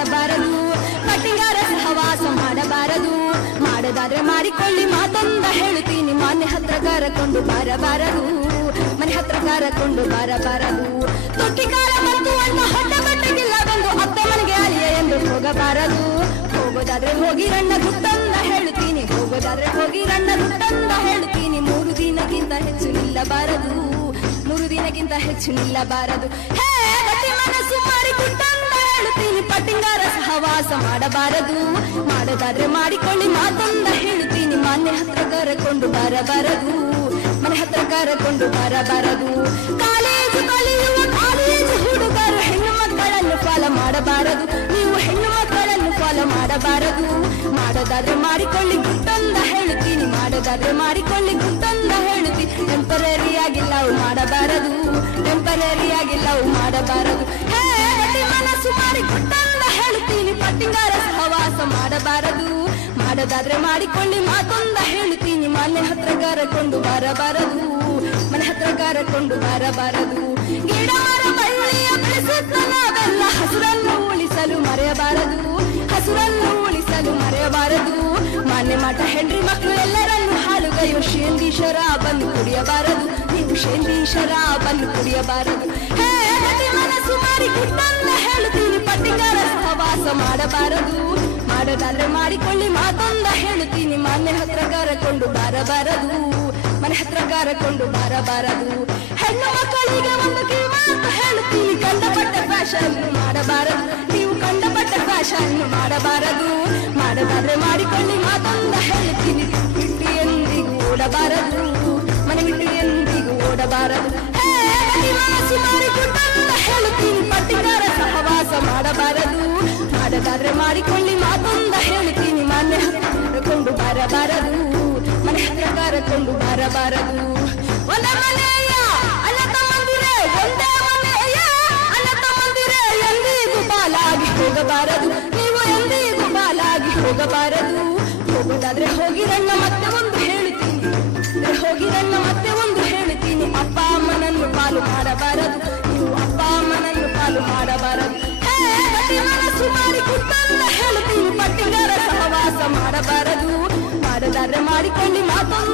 ಮಾಡಬಾರದು, ಕಟ್ಟಿಗಾರ ಸಹವಾಸ ಮಾಡಬಾರದು. ಮಾಡದಾದ್ರೆ ಮಾಡಿಕೊಳ್ಳಿ ಮಾತೊಂದ ಹೇಳ್ತೀನಿ, ಮಾನ್ಯ ಹತ್ರ ಕರಕೊಂಡು ಬಾರಬಾರದು, ಮನೆ ಹತ್ರ ಕರಕೊಂಡು ಬಾರಬಾರದು. ತೊಟ್ಟಿಗಾರ ಮತ್ತು ಅಣ್ಣ ಹೊಟ್ಟೆ ಬಟ್ಟೆಗಿಲ್ಲ ಬಂದು ಅತ್ತ ಮನೆಗೆ ಅಲಿಯ ಎಂದು ಹೋಗಬಾರದು. ಹೋಗೋದಾದ್ರೆ ಹೋಗಿ ರಣ್ಣ ಗುಟ್ಟಂದ ಹೇಳ್ತೀನಿ, ಹೋಗೋದಾದ್ರೆ ಹೋಗಿ ರಣ್ಣ ಗುಟ್ಟಂದ ಹೇಳ್ತೀನಿ. 3 ದಿನಕ್ಕಿಂತ ಹೆಚ್ಚು ನಿಲ್ಲಬಾರದು, 3 ದಿನಕ್ಕಿಂತ ಹೆಚ್ಚು ನಿಲ್ಲಬಾರದು. ಹೇ ಗಟ್ಟಿ ಮನಸ್ಸು ಮಾಡಿ ಗುಟ್ಟಂದ ಹೇಳ್ತೀನಿ, ಪಟ್ಟಿಂಗಾರ ಸಹವಾಸ ಮಾಡಬಾರದು. ಮಾಡೋದಾದ್ರೆ ಮಾಡಿಕೊಳ್ಳಿ ಮಾತೊಂದ ಹೇಳ್ತೀನಿ, ಮಾನ್ಯ ಹತ್ರ ಕರಕೊಂಡು ಬಾರಬಾರದು, ಮನೆ ಹತ್ರ ಕರಕೊಂಡು ಬಾರಬಾರದು. ಕಾಲೇಜು ಕಲಿಯುವ ಕಾಲೇಜು ಹುಡುಗರು ಹೆಣ್ಣು ಮಕ್ಕಳನ್ನು ಫಾಲೋ ಮಾಡಬಾರದು, ನೀವು ಹೆಣ್ಣು ಮಕ್ಕಳನ್ನು ಫಾಲೋ ಮಾಡಬಾರದು. ಮಾಡೋದಾದ್ರೆ ಮಾಡಿಕೊಳ್ಳಿ ಗುಟ್ಟಂದ ಹೇಳ್ತೀನಿ, ಮಾಡೋದಾದ್ರೆ ಮಾಡಿಕೊಳ್ಳಿ ಗುಟ್ಟಂದ ಹೇಳ್ತೀನಿ. ಟೆಂಪರರಿ ಆಗಿ ಲವ್ ಮಾಡಬಾರದು, ಟೆಂಪರರಿ ಆಗಿ ಲವ್ ಮಾಡಬಾರದು. ಹೇ ಗಟ್ಟಿ ಮನಸ್ಸು ಮಾಡಿ ಗುಟ್ಟಂದ ಹೇಳ್ತೀನಿ, ಪಟ್ಟಿಂಗಾರ ಸಹವಾಸ ಮಾಡಬಾರದು. ಮಾಡೋದಾದ್ರೆ ಮಾಡಿಕೊಳ್ಳಿ ಮಾತೊಂದ ಹೇಳ್ತೀನಿ, ಮನೆ ಹತ್ರ ಕರಕೊಂಡು ಬಾರಬಾರದು, ಮನೆ ಹತ್ರ ಕರಕೊಂಡು ಬಾರಬಾರದು. ಗಿಡ ಮರ ಬಳ್ಳಿಯ ಬೆಳೆಸುತ್ತ ನಾವೆಲ್ಲ ಹಸುರನ್ನು ಉಳಿಸಲು ಮರೆಯಬಾರದು, ಹಸುರನ್ನು ಉಳಿಸಲು ಮರೆಯಬಾರದು. ಮಾನ್ಯ ಮಠ ಹೆಂಡ್ರಿ ಮಕ್ಕಳು ಎಲ್ಲರನ್ನು ಹಾಳುಗೈಯು ಶೇಂದೀಶ್ವರ ಬಂದು ಕುಡಿಯಬಾರದು, ನೀವು ಶೇಂದೀಶ್ವರ ಬಂದು ಕುಡಿಯಬಾರದು. ಹೇ ಗಟ್ಟಿ ಮನಸ್ಸು ಮಾಡಿ ಗುಟ್ಟಂದ ಹೇಳ್ತೀನಿ, ಪಟ್ಟಿಗಾರ ಸಹವಾಸ ಮಾಡಬಾರದು. ಮಾಡೋದಾದ್ರೆ ಮಾಡಿಕೊಳ್ಳಿ ಮಾತೊಂದ ಹೇಳ್ತೀನಿ, ಮನೆ ಹತ್ರ ಕರಕೊಂಡು ಬಾರಬಾರದು, ಮನೆ ಹತ್ರ ಕರಕೊಂಡು ಬಾರಬಾರದು. ಹೆಣ್ಣು ಮಕ್ಕಳಿಗೆ ಒಂದು ಕಿವಿಮಾತು ಹೇಳ್ತೀನಿ, ಕಂಡಪಟ್ಟ ಫ್ಯಾಷನ್ ಮಾಡಬಾರದು, ನೀವು ಕಂಡಪಟ್ಟ ಫ್ಯಾಷನ್ ಮಾಡಬಾರದು. ಮಾಡೋದಾದ್ರೆ ಮಾಡಿಕೊಳ್ಳಿ ಮಾತೊಂದ ಹೇಳ್ತೀನಿ, ಬಿಟ್ಟು ಎಂದಿಗೂ ಓಡಬಾರದು, ಮನೆ ಬಿಟ್ಟು ಎಂದಿಗೂ ಓಡಬಾರದು. ಹೇ ಗಟ್ಟಿ ಮನಸ್ಸು ಮಾಡಿ ಗುಟ್ಟಂದ ಹೇಳ್ತೀನಿ, ಪಟ್ಟಿಗಾರ ಸಹವಾಸ ಮಾಡಬಾರದು. ಮಾಡೋದಾದ್ರೆ ಮಾಡಿಕೊಳ್ಳಿ ಮಾತೊಂದ ಹೇಳ್ತೀನಿ, ಮನೆ ಹತ್ರ ಕರಕೊಂಡು ಬಾರಬಾರದು, ಮನೆ ಹತ್ರ ಕರಕೊಂಡು ಬಾರಬಾರದು. ಒಂದ ಮನೆಯ ಅಣ್ಣ ತಮ್ಮಂದಿರೇ, ಒಂದೇ ಮನೆಯ ಅಣ್ಣ ತಮ್ಮಂದಿರೇ, ಎಂದಿಗೂ ಬಾಲಾಗಿ ಹೋಗಬಾರದು, ನೀವು ಎಂದಿಗೂ ಬಾಲಾಗಿ ಹೋಗಬಾರದು. ಹೋಗೋದಾದ್ರೆ ಹೋಗಿರಣ್ಣ ಮತ್ತೆ ಒಂದು ಹೇಳ್ತೀನಿ, ಹೋಗಿರಣ್ಣ ಮತ್ತೆ ಒಂದು ಹೇಳ್ತೀನಿ, ಅಪ್ಪ ಅಮ್ಮನನ್ನು ಪಾಲು ಮಾಡಬಾರದು, ನೀವು ಅಪ್ಪ ಅಮ್ಮನನ್ನು ಪಾಲು ಮಾಡಬಾರದು. ಹೇ ಗಟ್ಟಿ ಮನಸ್ಸು ಮಾಡಿ ಗುಟ್ಟಂದ ಹೇಳ್ತೀನಿ, ಪಟ್ಟಿಗಾರ ಸಹವಾಸ ಮಾಡಬಾರದು. ಮಾಡೋದಾದ್ರೆ ಮಾಡಿಕೊಳ್ಳಿ ಮಾತೊಂದು